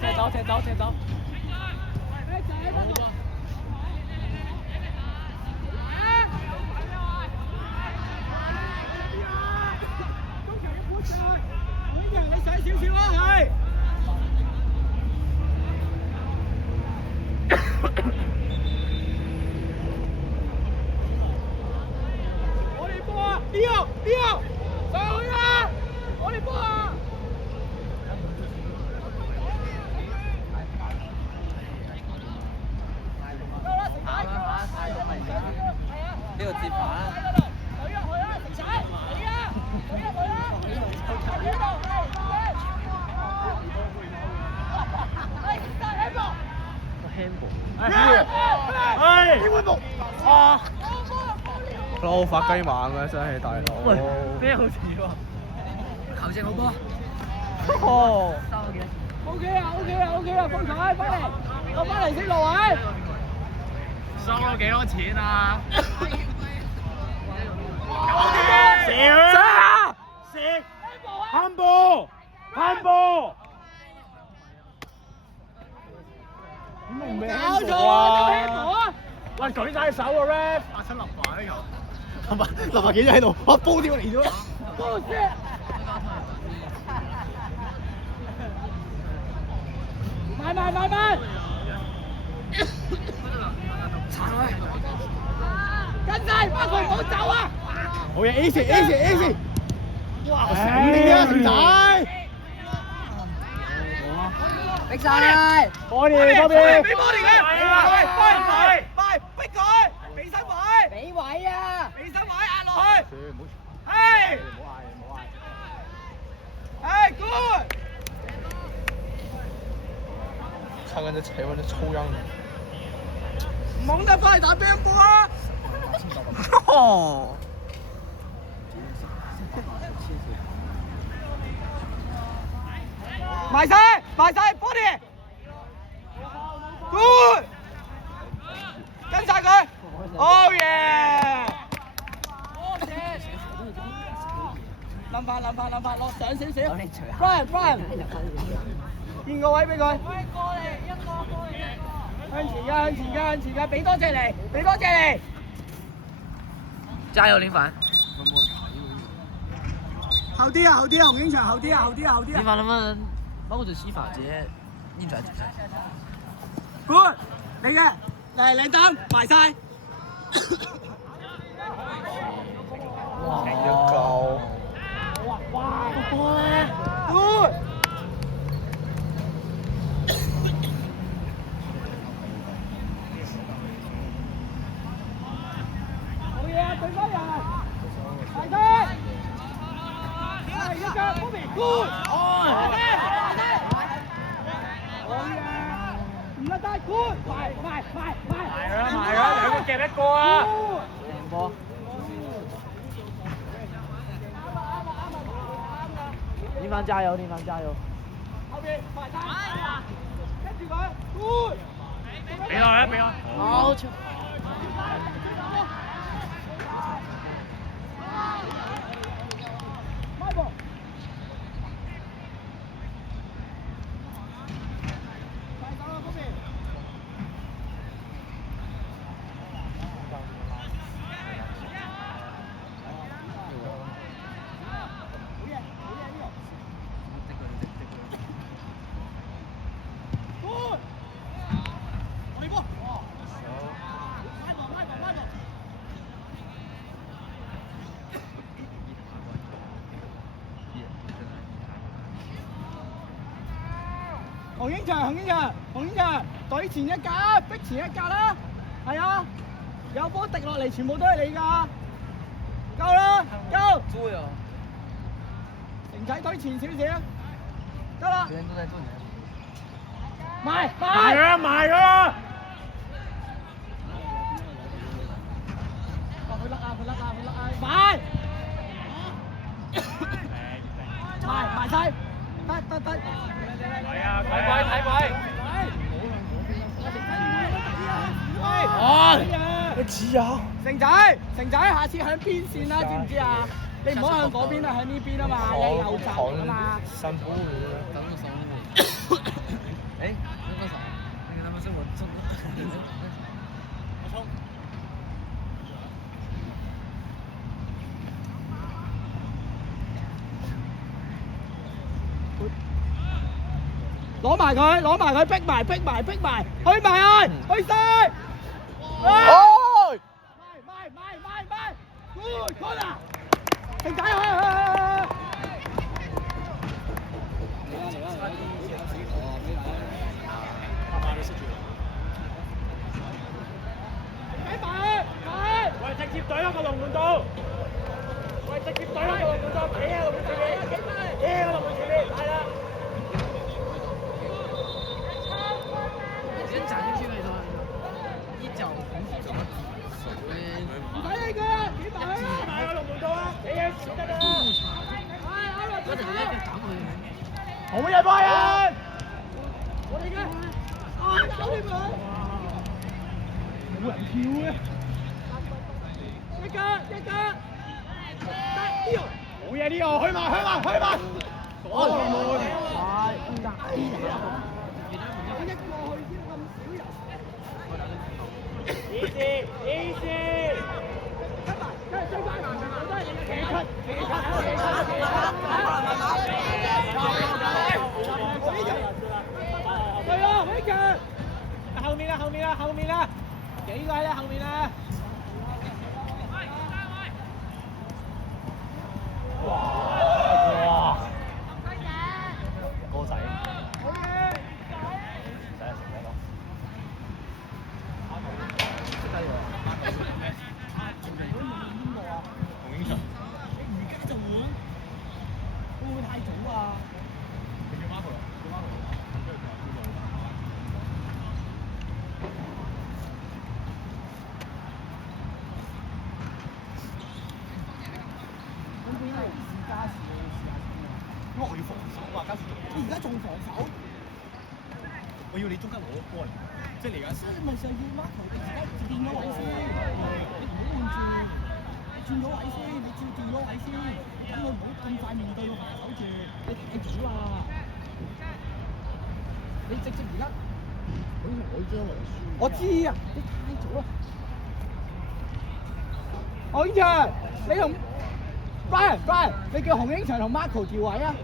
走。你使少少啊，係。我哋波啊！呢度，上去啊！我哋波啊！呢個接反。去啊！成仔，嚟啊！去啊！哇！撈發雞猛嘅真係大佬。喂，咩好似喎？球證好波。哦。OK 啊，放台翻嚟，落翻嚟先落位。收咗幾多錢啊？射！handball！搞錯啊！喂，舉晒手啊 ref！ 阿親立華呢球。立華幾隻喺度？哇，波跳嚟咗！慢！跟晒，翻佢唔好走啊！好嘢 ，A 字！哇，醒啲啊，條仔！逼晒你！波啲！俾波嚟嘅，快，逼佢，俾身位，俾位啊！俾身位壓落去，係，good，看看这台灣的臭樣。唔好得翻嚟打乒乓波啊！哦。埋晒 ，body， good， 跟晒佢 ，oh yeah， 諗法，落上少少 ，Brian， 變個位俾佢，向前㗎，俾多隻嚟，加油，林凡！後啲啊，洪英祥，後啲啊！林凡能不能包着西法直接逆轉比賽 ，good， 你嘅，嚟兩燈埋晒。哇！高。哇！個波咧 ，good。好嘢啊！對翻人，埋晒。係一腳 ，good。好嘢，唔甩得 good， 快！埋啦，兩個夾一個啊！贏波。林凡加油！後邊埋晒，跟住佢 ，good。俾我。好球！洪英祥，隊前一格，逼前一格啦，係啊，有波滴落嚟，全部都係你㗎，夠啦，夠。豬啊！成仔隊前少少，得啦。別人都在做你。埋！佢甩啊！埋！埋晒，得。係啊，睇鬼！你指啊！成仔，下次向邊線啦，知唔知啊？你唔好向嗰邊啊，向呢邊啊嘛，你右閘啊嘛。辛苦。哎，那个啥，那个他们是我冲的。我冲。攞埋佢，攞埋佢，逼埋，逼埋，逼埋，去埋，去晒！哦！埋 ，good corner， 停仔去！喂，直接隊喺個龍門度！喂，直接隊喺個龍門度，企喺龍門前面，企喺龍門前面，係啦。先斬進去嚟咗，一腳紅手咧。唔使理佢，企埋去啦！埋個龍門度啊！企喺前得啦！我哋一腳斬佢。好嘢，拜仁！我哋嘅，搞掂佢！冇人跳嘅。一腳，好嘢呢個，去埋！easy，對啦，呢腳，後面啦，幾個喺後面啦。哇！哥仔，洪英祥，而家就換，會唔會太早啊？因為我要防守啊，加時你而家仲防守？我要你中間攞波嚟，即係你而家。所以咪就要 Marco，你而家轉咗位先，你唔好換住，你轉咗位先，你照轉咗位先，等佢唔好咁快面對個防守住，你太早啦！你直接而家，我知啊，你太早啦！洪英祥，你同 Brian， 你叫洪英祥同 Marco 調位啊！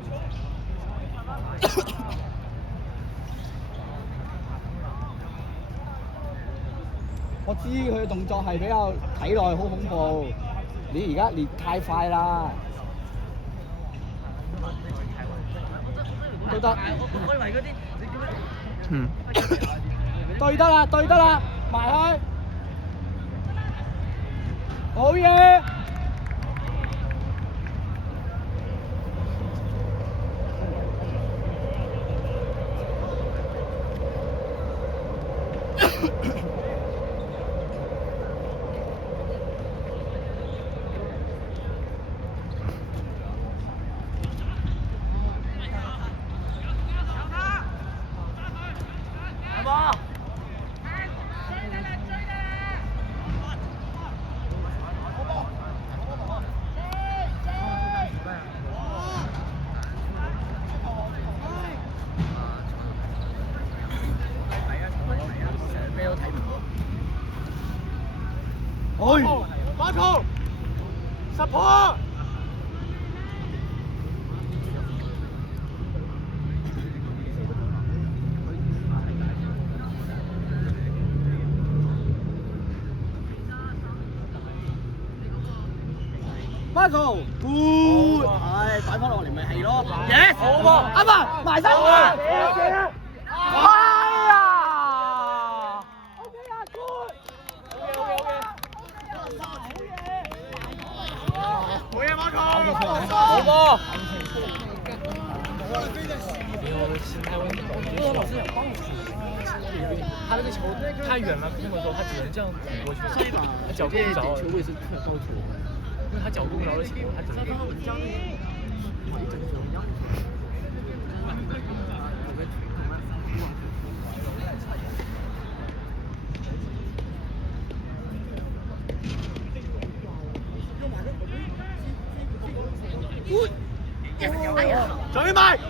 我知佢嘅動作係比較睇落好恐怖，你而家練太快啦，都得。我以為嗰啲，嗯。對得啦，埋去，好嘢！Marco support。Marco，唉，擺翻落嚟咪係咯。Yes， 好喎，啱啊，埋身啊！哎呀 ！OK 啊 ，good。好嘢，Marco。好波。他那个球太远了，那个时候他只能这样顶过去，他脚够不着。球位是特高球，因为他脚够不着的球，他只能。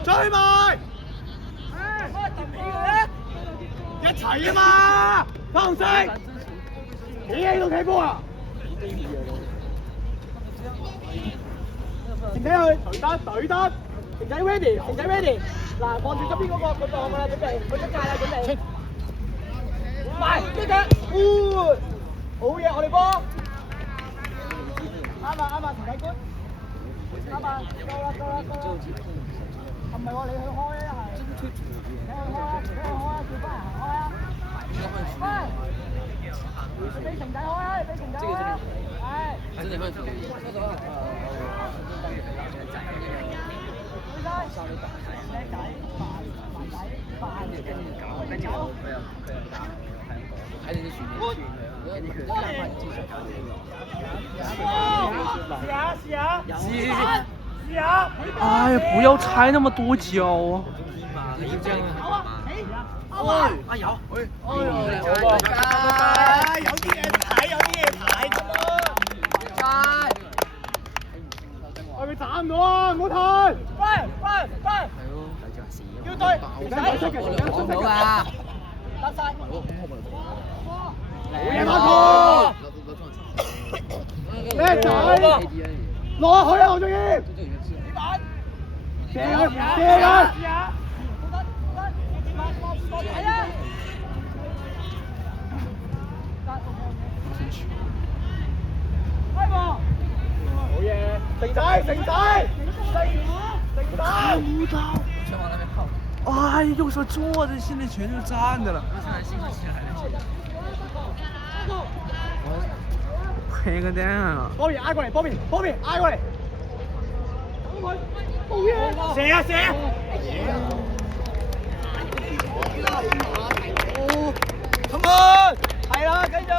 追埋！一齊啊嘛，放水，企喺度睇波啊！停仔去，隊得，停仔 ready， 嗱，望住側邊嗰個檔㗎啦，準備，佢出界啦，準備。快，一隻，好嘢，我哋波。啱啊，停仔官。啱啊，夠啦。係咪喎？你去開啊，係。你去開啊，叫翻人開啊。喂，你俾程仔開啊，你俾程仔開啊。係。試下。哎，不要拆那麼多腳啊！有啲嘢睇咁啊！佢斬咗啊！唔好退！喂！要對，好啊！得晒。好嘢，馬圖！叻仔！攞去啊，何俊賢！射佢！好嘢，城仔！看不到。哎，右手坐着，现在全是站着了。配个蛋啊！波比挨過嚟，波比挨過嚟。射啊！Come on！係啦，繼續。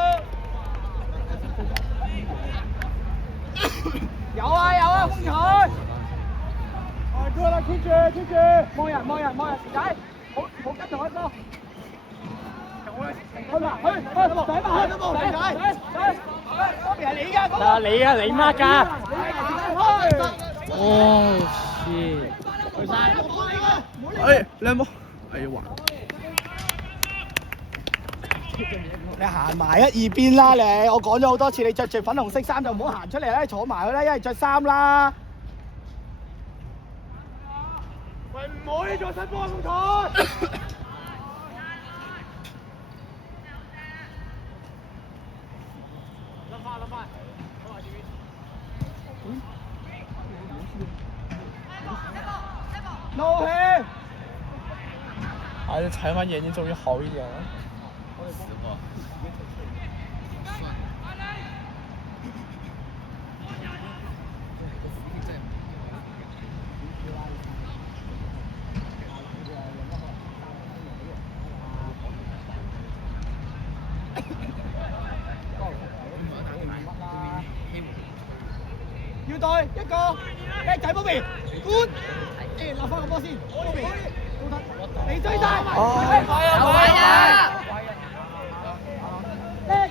有啊，風財。過啦 ，keep 住，望人，時仔，好跟住開波。去嘛，你乜㗎？哦，shit！去晒。哎，兩波，哎呀，你行埋一邊啦你，我講咗好多次，你着住粉紅色衫就唔好行出嚟啦，坐埋去啦，一係着衫啦。喂，唔可以再新波咁台。諗翻，怒氣。还是裁判眼睛终于好一点了。要對一個叻仔Bobby，官，立翻個波先，Bobby，你追晒，叻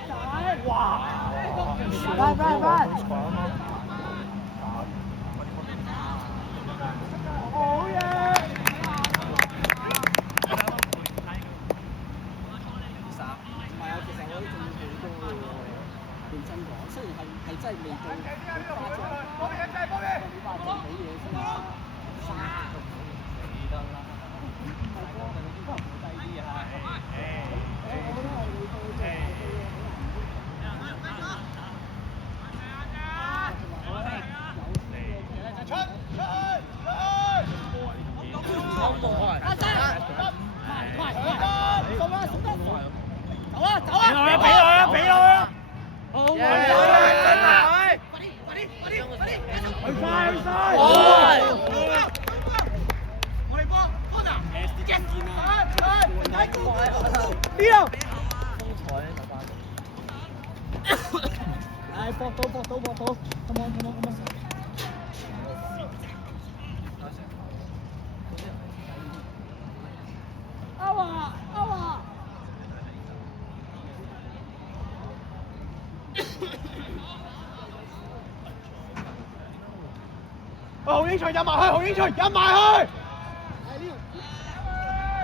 仔，哇，快，好嘢！認真講，雖然係真係未到誇張，我哋真係幫你，你話做好嘢先啦，記得啦，係波，應該唔會低啲啊，我覺得係你做嘅俾落去！好快！我哋波啊！呢度。唉，搏到！Come on！啊！洪英才入埋去！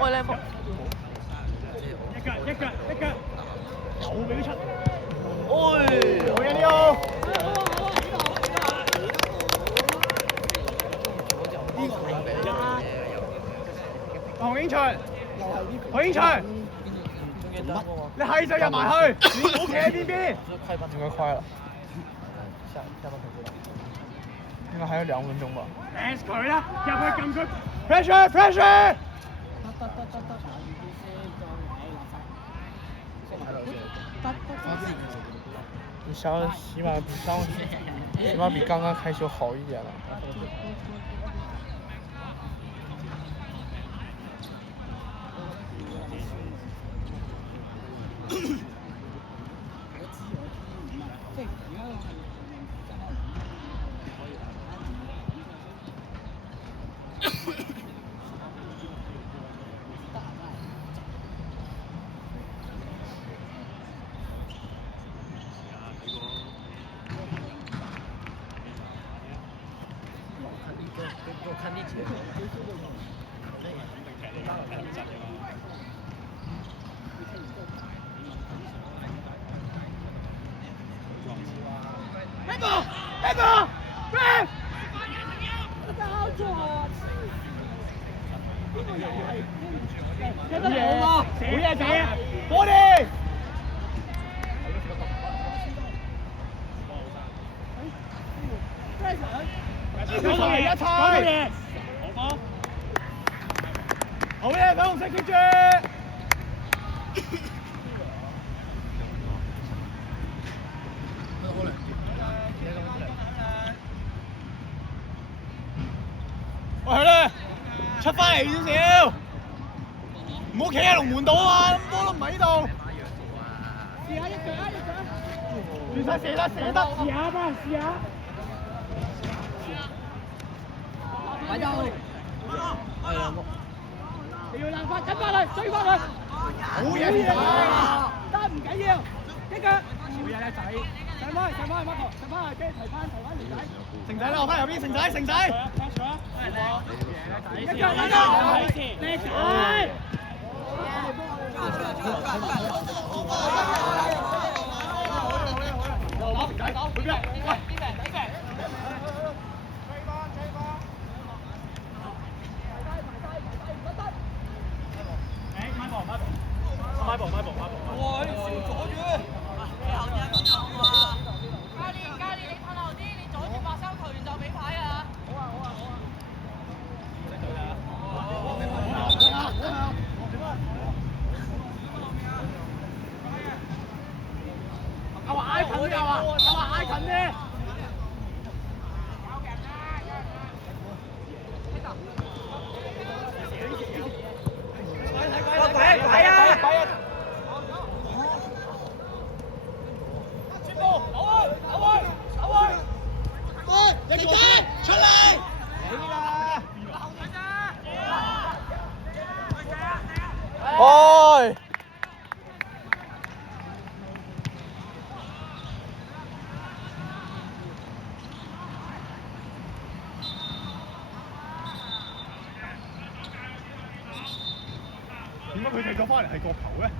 喂，你冇。一腳，又俾佢出。哎，好嘢呢個。何英祥，何英祥，你係就入埋去，你唔好企喺邊邊。應該快了，下半場知道。應該還有2分鐘吧。Pass 佢啦，入去撳佢 ，pressure。你起碼比剛剛開球好一點了。我看地鐵。好嘢，粉紅色 keep 住。喂，佢咧出翻嚟少少，唔好企喺龍門度啊！波都唔喺度。試下一腳。射得。試下吧，試下。擺到。係啊。你要攬翻，緊翻去，追翻佢。好嘢，得唔緊要，一腳。好嘢啦，仔。上翻，Marco，上翻去，提翻條仔。成仔啦，我翻入邊，成仔。一腳，叻仔。買步。哇！你少阻住。加列，你褪後啲，你阻住白衫球員就俾牌啊！我話挨近啲。快啊！喂，成仔出嚟！哎！點解佢踢咗翻嚟係角球咧？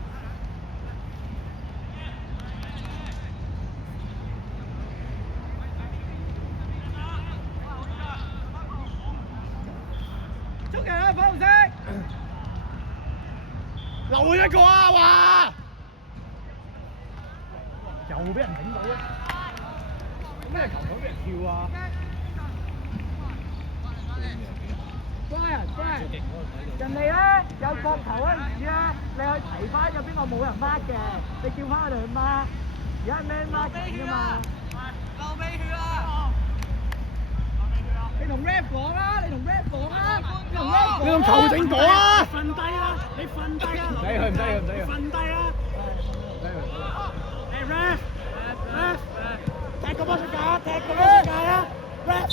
足球啊，粉紅色！留一個啊，話！又俾人頂到啊！咩球隊俾人跳啊？乖，人哋咧有角球嗰陣時咧，你去提翻有邊個冇人 mark 嘅，你叫翻佢哋去 mark，而家係 man mark 緊㗎嘛。流鼻血啊！你同 ref 講啊！你同球證講啊！瞓低啦！你瞓低啦！唔使。瞓低啦！誒 ref，踢個波出界啊 ！ref。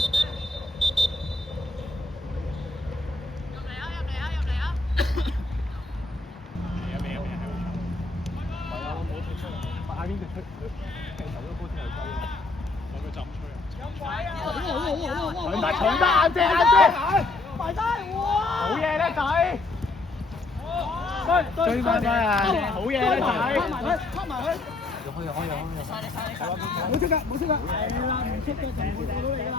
長得硬隻，埋低，哇！好嘢叻仔！追翻翻啊！好嘢啊，仔！埋佢，衝埋佢！可以。冇出㗎，冇出㗎。係啦，唔出嘅就唔會過到你㗎啦。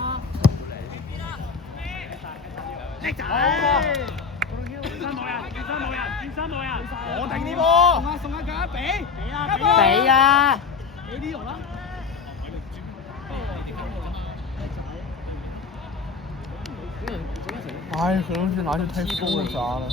叻仔！我頂呢波！送下腳，俾俾啊！俾呢度啦。哎，可能是拿去太复杂了。